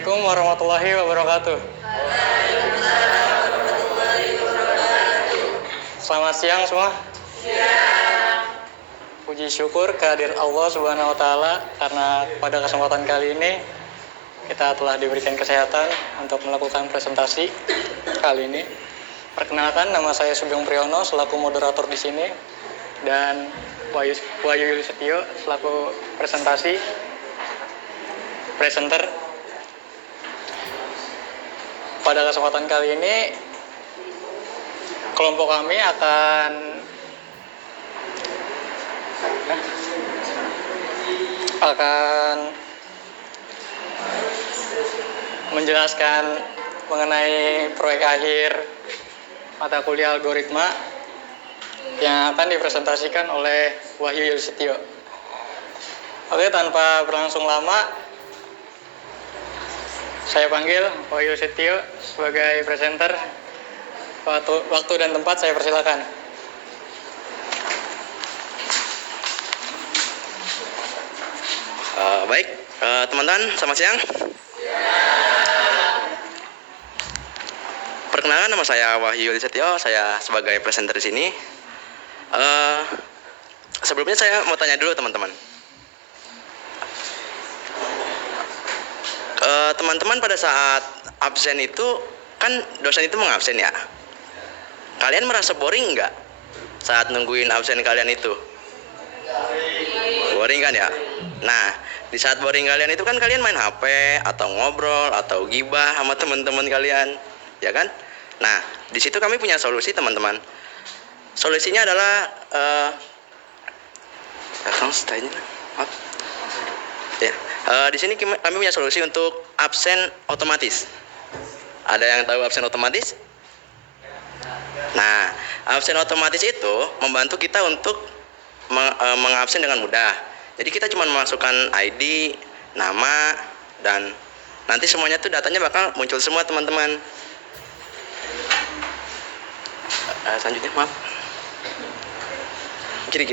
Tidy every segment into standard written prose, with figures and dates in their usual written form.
Assalamualaikum warahmatullahi wabarakatuh. Selamat siang semua. Puji syukur kehadirat Allah Subhanahu wa taala karena pada kesempatan kali ini kita telah diberikan kesehatan untuk melakukan presentasi kali ini. Perkenalkan, nama saya Sugeng Priyono selaku moderator di sini dan Wahyu Yulisetio selaku presenter. Pada kesempatan kali ini kelompok kami akan menjelaskan mengenai proyek akhir mata kuliah algoritma yang akan dipresentasikan oleh Wahyu Yulisetio. Oke, tanpa berlangsung lama, saya panggil Wahyu Yulisetio sebagai presenter. Waktu dan tempat saya persilakan. Baik, teman-teman, selamat siang. Perkenalkan, nama saya Wahyu Yulisetio, saya sebagai presenter di sini. Sebelumnya saya mau tanya dulu teman-teman. Teman-teman pada saat absen itu, kan dosen itu mengabsen ya. Kalian merasa boring nggak saat nungguin absen kalian itu? Boring kan ya? Nah, di saat boring kalian itu kan kalian main HP atau ngobrol atau gibah sama teman-teman kalian, ya kan? Nah, di situ kami punya solusi teman-teman. Solusinya adalah di sini kami punya solusi untuk absen otomatis. Ada yang tahu absen otomatis? Nah, absen otomatis itu membantu kita untuk mengabsen dengan mudah. Jadi kita cuma memasukkan ID, nama, dan nanti semuanya tuh datanya bakal muncul semua teman-teman. Selanjutnya, maaf. Kiri.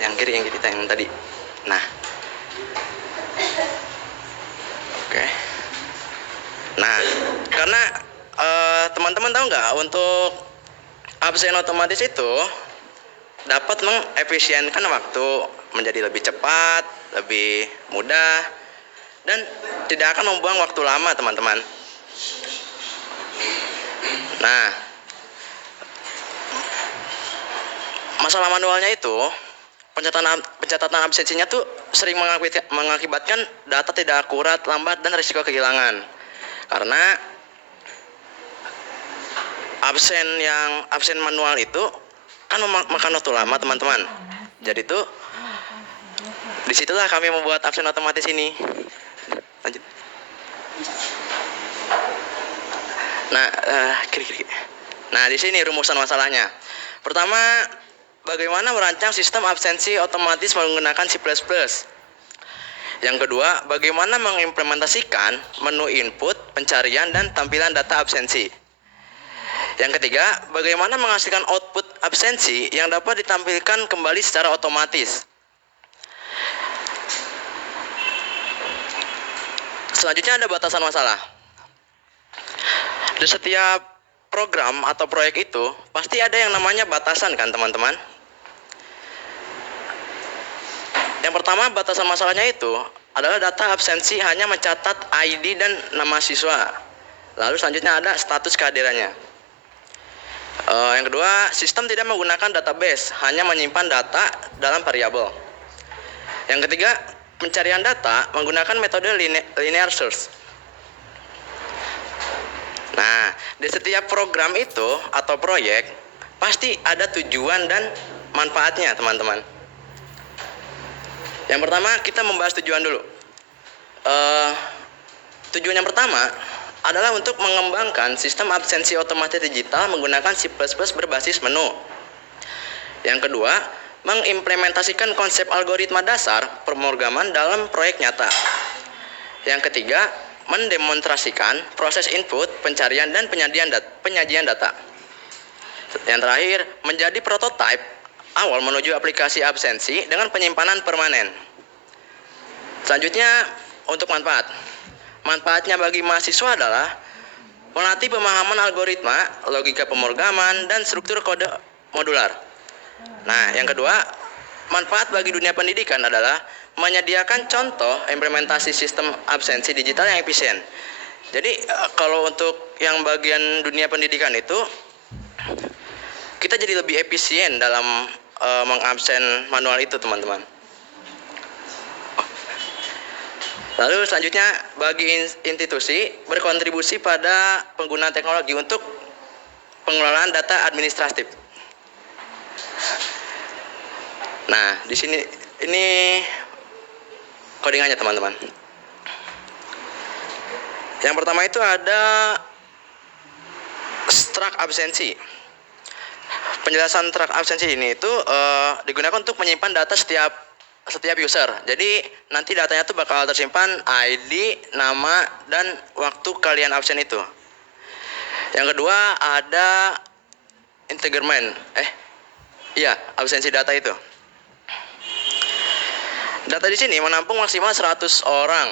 Yang kiri yang tadi. Nah. Oke. Nah, karena teman-teman tahu nggak, untuk absen otomatis itu dapat mengefisienkan waktu menjadi lebih cepat, lebih mudah, dan tidak akan membuang waktu lama teman-teman. Nah, masalah manualnya itu pencatatan absensinya tuh sering mengakibatkan data tidak akurat, lambat, dan risiko kehilangan. Karena absen manual itu kan memakan waktu lama teman-teman. Jadi tuh disitulah kami membuat absen otomatis ini. Lanjut. Nah, kiri. Nah, di sini rumusan masalahnya. Pertama, bagaimana merancang sistem absensi otomatis menggunakan C++. Yang kedua, bagaimana mengimplementasikan menu input, pencarian, dan tampilan data absensi. Yang ketiga, bagaimana menghasilkan output absensi yang dapat ditampilkan kembali secara otomatis. Selanjutnya ada batasan masalah. Di setiap program atau proyek itu pasti ada yang namanya batasan kan teman-teman. Yang pertama, batasan masalahnya itu adalah data absensi hanya mencatat ID dan nama siswa. Lalu selanjutnya ada status kehadirannya. Yang kedua, sistem tidak menggunakan database, hanya menyimpan data dalam variabel. Yang ketiga, pencarian data menggunakan metode linear search. Nah, di setiap program itu atau proyek pasti ada tujuan dan manfaatnya teman-teman. Yang pertama, kita membahas tujuan dulu. Tujuan yang pertama adalah untuk mengembangkan sistem absensi otomatis digital menggunakan C++ berbasis menu. Yang kedua, mengimplementasikan konsep algoritma dasar pemrograman dalam proyek nyata. Yang ketiga, mendemonstrasikan proses input, pencarian, dan penyajian data. Yang terakhir, menjadi prototipe awal menuju aplikasi absensi dengan penyimpanan permanen. Selanjutnya, untuk manfaat. Manfaatnya bagi mahasiswa adalah melatih pemahaman algoritma, logika pemrograman, dan struktur kode modular. Nah, yang kedua, manfaat bagi dunia pendidikan adalah menyediakan contoh implementasi sistem absensi digital yang efisien. Jadi, kalau untuk yang bagian dunia pendidikan itu, kita jadi lebih efisien dalam mengabsen manual itu, teman-teman. Lalu selanjutnya, bagi institusi berkontribusi pada penggunaan teknologi untuk pengelolaan data administratif. Nah, di sini ini codingannya, teman-teman. Yang pertama itu ada track absensi. Penjelasan track absensi ini itu digunakan untuk menyimpan data setiap user. Jadi nanti datanya itu bakal tersimpan ID, nama, dan waktu kalian absen itu. Yang kedua ada integerment. Absensi data itu. Data di sini menampung maksimal 100 orang.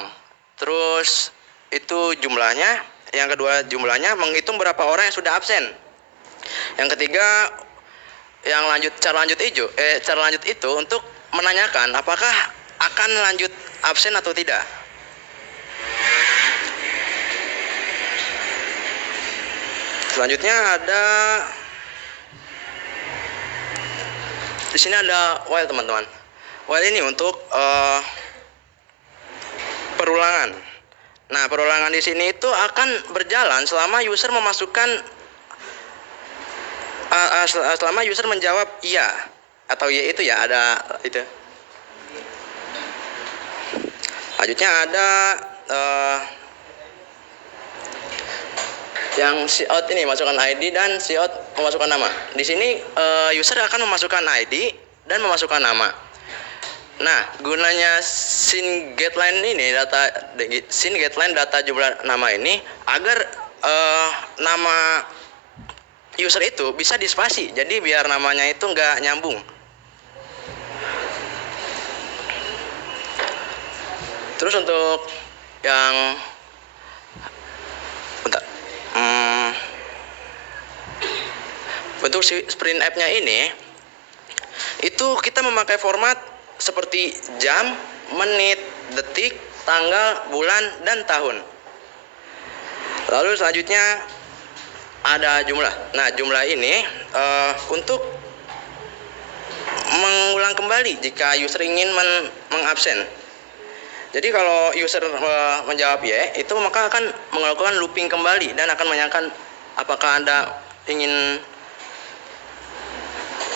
Terus itu jumlahnya. Yang kedua jumlahnya menghitung berapa orang yang sudah absen. Yang ketiga cara lanjut itu untuk menanyakan apakah akan lanjut absen atau tidak. Selanjutnya ada di sini ada while, teman-teman. While ini untuk perulangan. Nah, perulangan di sini itu akan berjalan selama user selama user menjawab iya atau ya, itu ya, ada itu. Selanjutnya ada yang cout ini masukkan ID dan cout memasukkan nama. Di sini user akan memasukkan ID dan memasukkan nama. Nah, gunanya sin getLine data jumlah nama ini agar nama user itu bisa dispasi. Jadi biar namanya itu nggak nyambung. Terus untuk yang untuk si sprint app-nya ini itu kita memakai format seperti jam, menit, detik, tanggal, bulan, dan tahun. Lalu selanjutnya ada jumlah. Nah, jumlah ini untuk mengulang kembali jika user ingin mengabsen. Jadi kalau user menjawab ya, itu maka akan melakukan looping kembali dan akan menanyakan apakah Anda ingin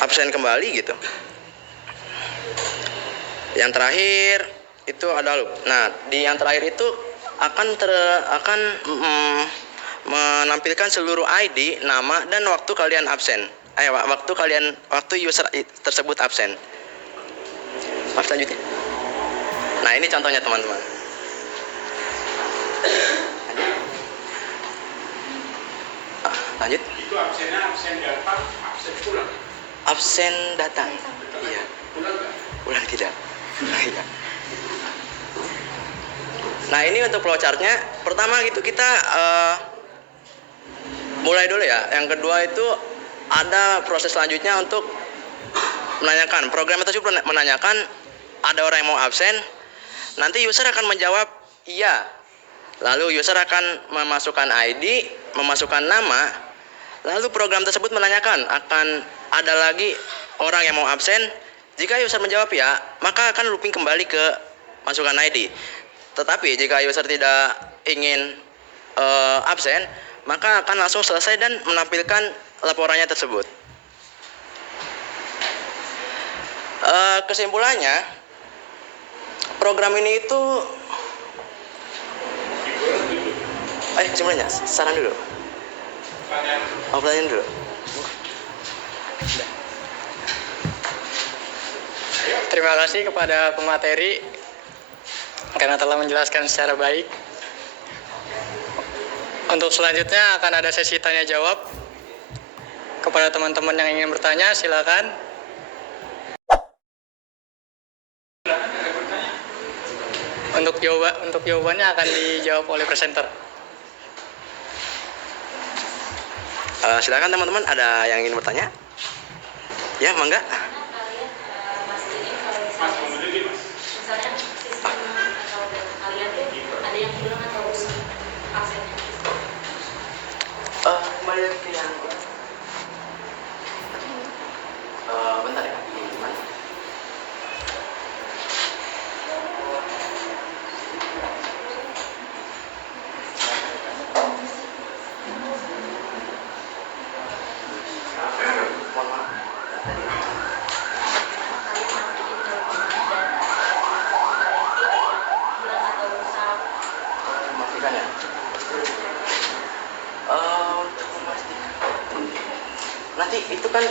absen kembali gitu. Yang terakhir itu ada loop. Nah, di yang terakhir itu akan menampilkan seluruh ID, nama, dan waktu kalian absen. Waktu user tersebut absen. Selanjutnya. Nah, ini contohnya, teman-teman. Lanjut. Itu absennya absen datang, absen pulang. Absen datang. Iya. Pulang nggak? Pulang tidak. Iya. Nah, ini untuk flowchartnya. Pertama gitu kita mulai dulu ya. Yang kedua itu ada proses selanjutnya untuk menanyakan. Program itu menanyakan ada orang yang mau absen. Nanti user akan menjawab iya. Lalu user akan memasukkan ID, memasukkan nama. Lalu program tersebut menanyakan akan ada lagi orang yang mau absen. Jika user menjawab ya, maka akan looping kembali ke masukkan ID. Tetapi jika user tidak ingin absen, maka akan langsung selesai dan menampilkan laporannya tersebut. Kesimpulannya, program ini itu kesimpulannya, saran dulu. Pertanyaan dulu. Terima kasih kepada pemateri karena telah menjelaskan secara baik. Untuk selanjutnya akan ada sesi tanya jawab. Kepada teman-teman yang ingin bertanya, silakan. Untuk jawabannya akan dijawab oleh presenter. Silakan teman-teman, ada yang ingin bertanya? Ya, mangga. Mas memiliki mas. Misalnya sistem atau data kalian tuh ada yang hilang atau rusak aksennya. Kembali ke yang bentar ya. Mohon maaf. Hilang atau rusak. Memastikan ya. Untuk memastikan. Nanti itu kan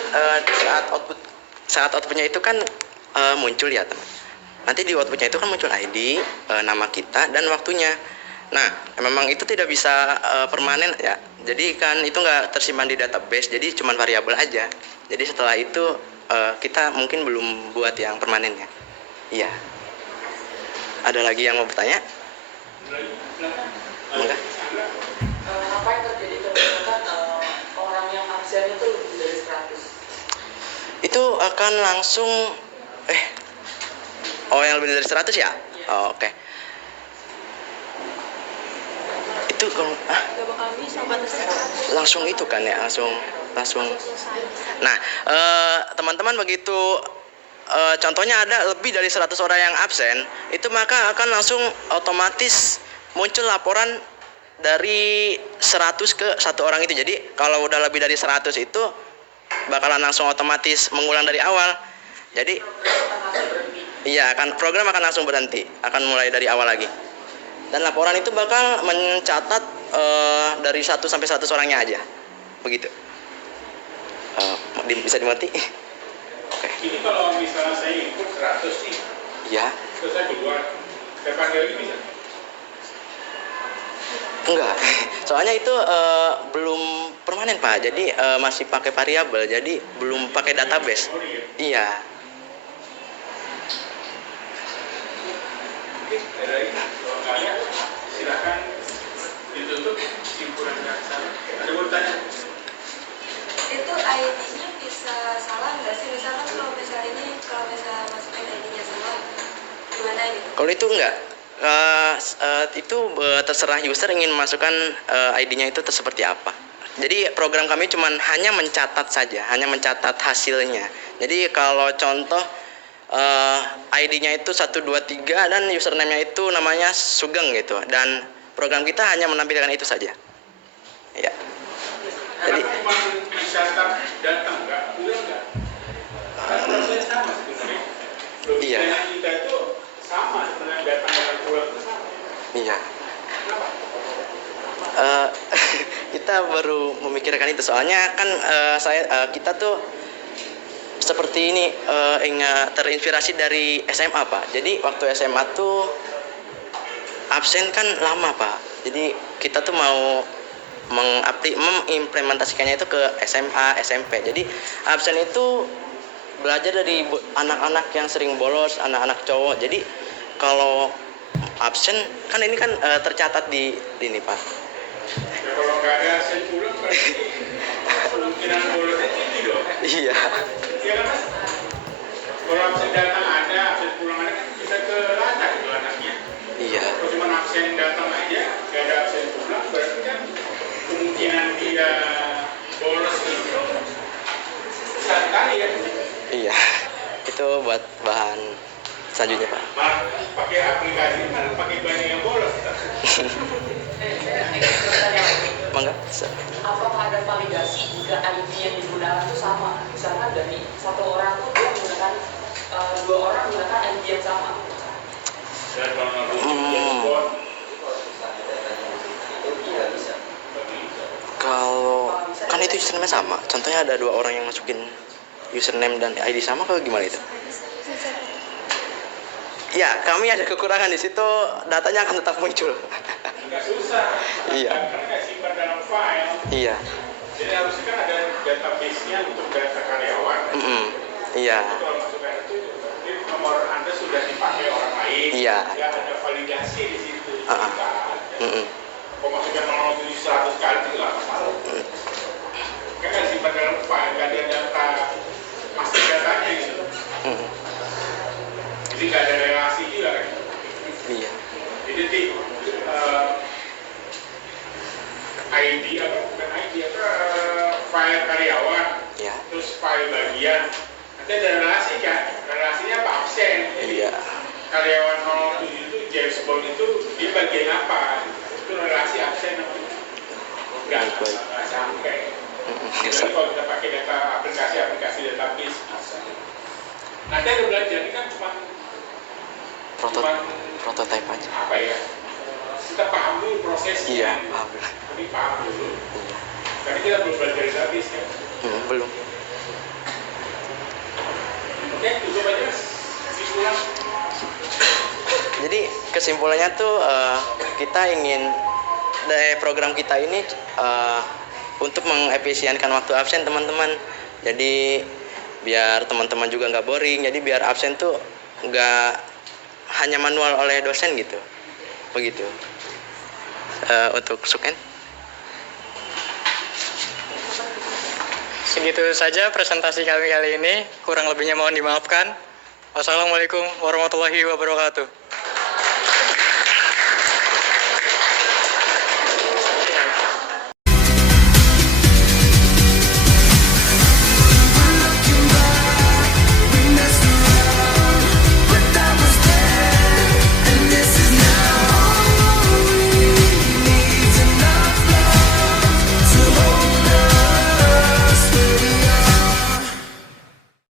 saat outputnya itu kan muncul ya teman. Nanti di outputnya itu kan muncul ID, nama kita dan waktunya. Nah, memang itu tidak bisa permanen ya. Jadi kan itu nggak tersimpan di database, jadi cuma variabel aja. Jadi setelah itu kita mungkin belum buat yang permanennya. Iya. Ada lagi yang mau bertanya? Enggak. Apa yang terjadi ketika orang yang absen itu lebih dari 100? Itu akan langsung yang lebih dari 100 ya? Oh, oke. Itu kalau Gak bakal bisa langsung itu kan ya, langsung. Nah, teman-teman begitu contohnya ada lebih dari 100 orang yang absen, itu maka akan langsung otomatis muncul laporan dari 100 ke satu orang itu. Jadi kalau udah lebih dari 100 itu bakalan langsung otomatis mengulang dari awal. Jadi iya, program akan langsung berhenti, akan mulai dari awal lagi. Dan laporan itu bakal mencatat dari 1 sampai 100 orangnya aja. Begitu. Bisa dimengerti? Oke. Ini kalau misalnya saya input 100 nih, Ya. terus saya keluar, saya panggil lagi bisa? Enggak. Soalnya itu belum permanen, Pak. Jadi masih pakai variabel, jadi belum pakai database. Oh iya. Iya. Oke, ada lagi? Kalau nggak ada, silakan ditutup simpulannya ke sana. Ada yang mau bertanya? Itu ID-nya bisa salah nggak sih? Misalkan kalau misalnya masukin ID-nya salah, gimana ini? Kalau itu enggak. Itu terserah user ingin masukkan ID-nya itu seperti apa. Jadi program kami cuma hanya mencatat saja, hanya mencatat hasilnya. Jadi kalau contoh ID-nya itu 123 dan username-nya itu namanya Sugeng gitu, dan program kita hanya menampilkan itu saja. Ya. Karena Jadi cuma dicatat datang, nggak pulang nggak? Prosesnya sama sebenarnya. Iya. Logikanya kita itu sama sebenarnya, datang dan pulang itu sama. iya. Kenapa? Kita baru memikirkan itu, soalnya kan kita tuh seperti ini terinspirasi dari SMA, Pak. Jadi waktu SMA tuh absen kan lama, Pak. Jadi kita tuh mau mengimplementasikannya itu ke SMA, SMP. Jadi absen itu belajar dari anak-anak yang sering bolos, anak-anak cowok. Jadi kalau absen kan ini kan tercatat di ini, Pak. Ya kalau nggak ada absen pulang berarti kemungkinan bolosnya tinggi dong. Iya. Iya kan Mas? Kalau absen datang ada, absen pulang ada kan bisa ke lacak itu anaknya. Iya. Kalau cuma absen datang aja, nggak ada absen pulang, berarti kan kemungkinan dia bolos itu besar sekali ya. Iya. Itu buat bahan selanjutnya, Pak. Malah pakai aplikasi kan pakai banyak yang bolos. Mangga. Apakah ada validasi jika ID yang digunakan itu sama? Misalkan dari satu orang tuh dia menggunakan 2 orang menggunakan ID yang sama. Dan kalau nggak Kalau kan itu username sama. Contohnya ada 2 orang yang masukin username dan ID sama, kalau gimana itu? Ya, kami ada kekurangan di situ, datanya akan tetap muncul. nggak susah. Iya. Karena nggak simpan dalam file. Iya. Jadi harusnya kan ada database-nya untuk data karyawan. Iya. Kalau masukkan itu, jadi nomor Anda sudah sudah dipakai orang lain. Iya. Ya ada validasi di situ. Ah, ah. Tidak ada. Pemasukan 0,700 kali itu nggak masalah. Kan nggak simpan dalam file, nggak ada data master datanya gitu. Jadi nggak ada relasi juga kan. Iya. Jadi ID apa bukan ID apa file karyawan, Iya. terus file bagian. Nanti ada relasi kan, relasinya apa absen. Jadi Iya. karyawan 07 itu James Bond itu dia bagian apa? Itu relasi absen apa? Nggak sampai. Jadi kalau kita pakai data aplikasi database bisa. Nanti ada belajar ini kan cuma Prototype aja. apa ya? Kita paham dulu prosesnya. Iya, paham. Tapi paham dulu. Iya. Karena kita belum belajar database kan. Belum. Oke, tutup aja mas. Kesimpulan. Jadi kesimpulannya tuh kita ingin dari program kita ini untuk mengefisienkan waktu absen teman-teman. Jadi biar teman-teman juga nggak boring. Jadi biar absen tuh nggak hanya manual oleh dosen gitu. Begitu. Untuk Suken. Segitu saja presentasi kami kali ini. Kurang lebihnya mohon dimaafkan. Wassalamualaikum warahmatullahi wabarakatuh.